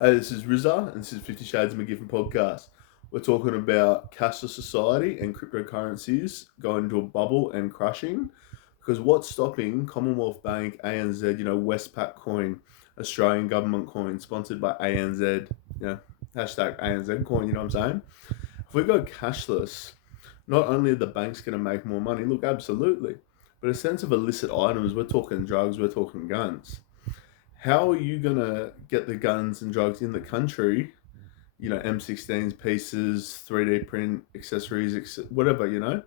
Hey, this is RYZAH, and this is 50 Shades of McGiffin podcast. We're talking about cashless society and cryptocurrencies going into a bubble and crashing. Because what's stopping Commonwealth Bank, ANZ, Westpac coin, Australian government coin, sponsored by ANZ, hashtag ANZ coin, you know what I'm saying? If we go cashless, not only are the banks going to make more money, look, absolutely, but a sense of illicit items, we're talking drugs, we're talking guns. How are you going to get the guns and drugs in the country, M16s, pieces, 3D print, accessories, whatever,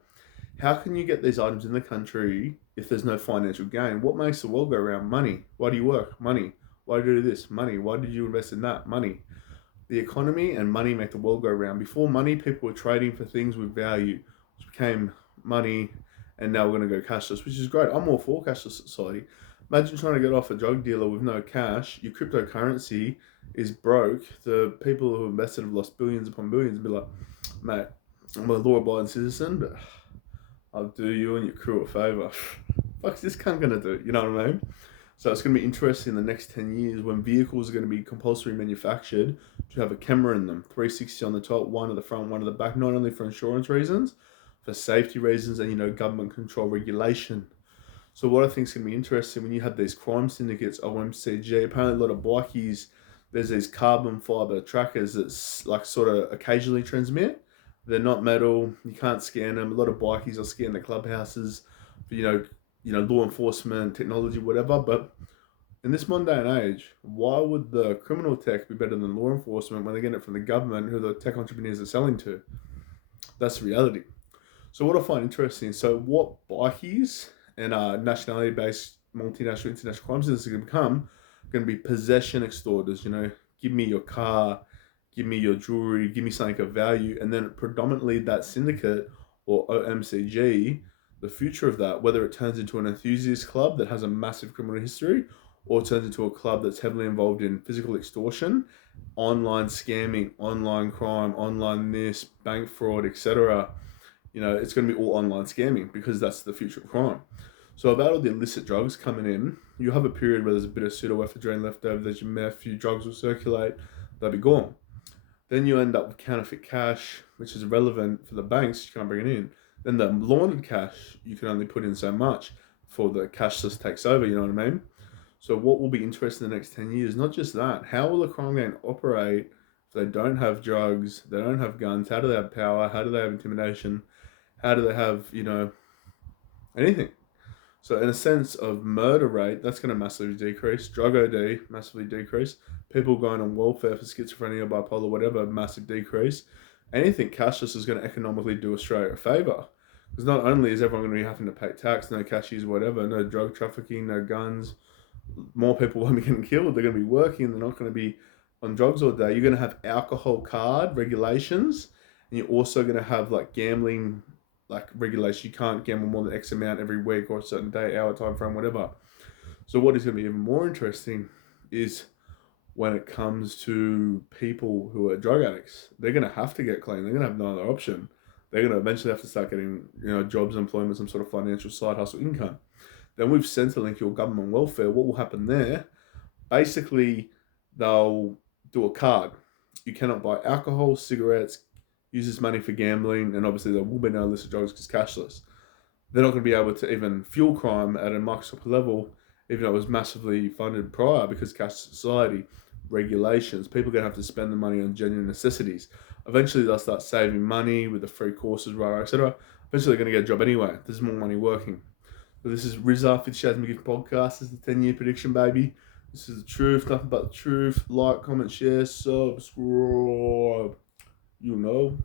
How can you get these items in the country if there's no financial gain? What makes the world go around? Money. Why do you work? Money. Why do you do this? Money. Why did you invest in that? Money. The economy and money make the world go around. Before money, people were trading for things with value, which became money, and now we're going to go cashless, which is great. I'm all for cashless society. Imagine trying to get off a drug dealer with no cash. Your cryptocurrency is broke. The people who invested have lost billions upon billions and be like, mate, I'm a law-abiding citizen, but I'll do you and your crew a favour. Fuck's this cunt going to do? You know what I mean? So it's going to be interesting in the next 10 years when vehicles are going to be compulsory manufactured to have a camera in them, 360 on the top, one at the front, one at the back, not only for insurance reasons, for safety reasons and, government control regulation. So what I think is going to be interesting when you have these crime syndicates, OMCG, apparently a lot of bikies, there's these carbon fiber trackers that's like sort of occasionally transmit. They're not metal, you can't scan them. A lot of bikies will scan the clubhouses for, law enforcement, technology, whatever. But in this mundane age, why would the criminal tech be better than law enforcement when they get it from the government who the tech entrepreneurs are selling to? That's the reality. So what I find interesting, so what bikies and nationality-based multinational, international crime syndicates are going to be possession extorters, give me your car, give me your jewelry, give me something of value, and then predominantly that syndicate or OMCG, the future of that, whether it turns into an enthusiast club that has a massive criminal history or turns into a club that's heavily involved in physical extortion, online scamming, online crime, online this, bank fraud, etc. It's going to be all online scamming because that's the future of crime. So about all the illicit drugs coming in, you have a period where there's a bit of pseudoephedrine left over, there's your meth, few drugs will circulate, they'll be gone. Then you end up with counterfeit cash, which is relevant for the banks, you can't bring it in. Then the laundered cash, you can only put in so much before the cashless takes over, you know what I mean? So what will be interesting in the next 10 years, not just that, how will a crime gang operate if they don't have drugs, they don't have guns, how do they have power, how do they have intimidation, how do they have, anything? So in a sense of murder rate, that's going to massively decrease. Drug OD, massively decrease. People going on welfare for schizophrenia, bipolar, whatever, massive decrease. Anything cashless is going to economically do Australia a favour. Because not only is everyone going to be having to pay tax, no cashies, whatever, no drug trafficking, no guns, more people won't be getting killed. They're going to be working. They're not going to be on drugs all day. You're going to have alcohol card regulations, and you're also going to have like gambling like regulation. You can't gamble more than X amount every week or a certain day, hour, time frame, whatever. So what is going to be even more interesting is when it comes to people who are drug addicts, they're going to have to get clean. They're going to have no other option. They're going to eventually have to start getting, jobs, employment, some sort of financial side hustle income. Then with Centrelink, your government welfare, what will happen there? Basically, they'll do a card. You cannot buy alcohol, cigarettes, use this money for gambling, and obviously there will be no illicit drugs because cashless. They're not going to be able to even fuel crime at a Microsoft level, even though it was massively funded prior because cash society, regulations, people are going to have to spend the money on genuine necessities. Eventually they'll start saving money with the free courses, RYZAH, etc. Eventually they're going to get a job anyway. There's more money working. So this is RYZAH, 50 Shades McGiffin podcast. This is the 10-year prediction, baby. This is the truth, nothing but the truth. Like, comment, share, subscribe. You know.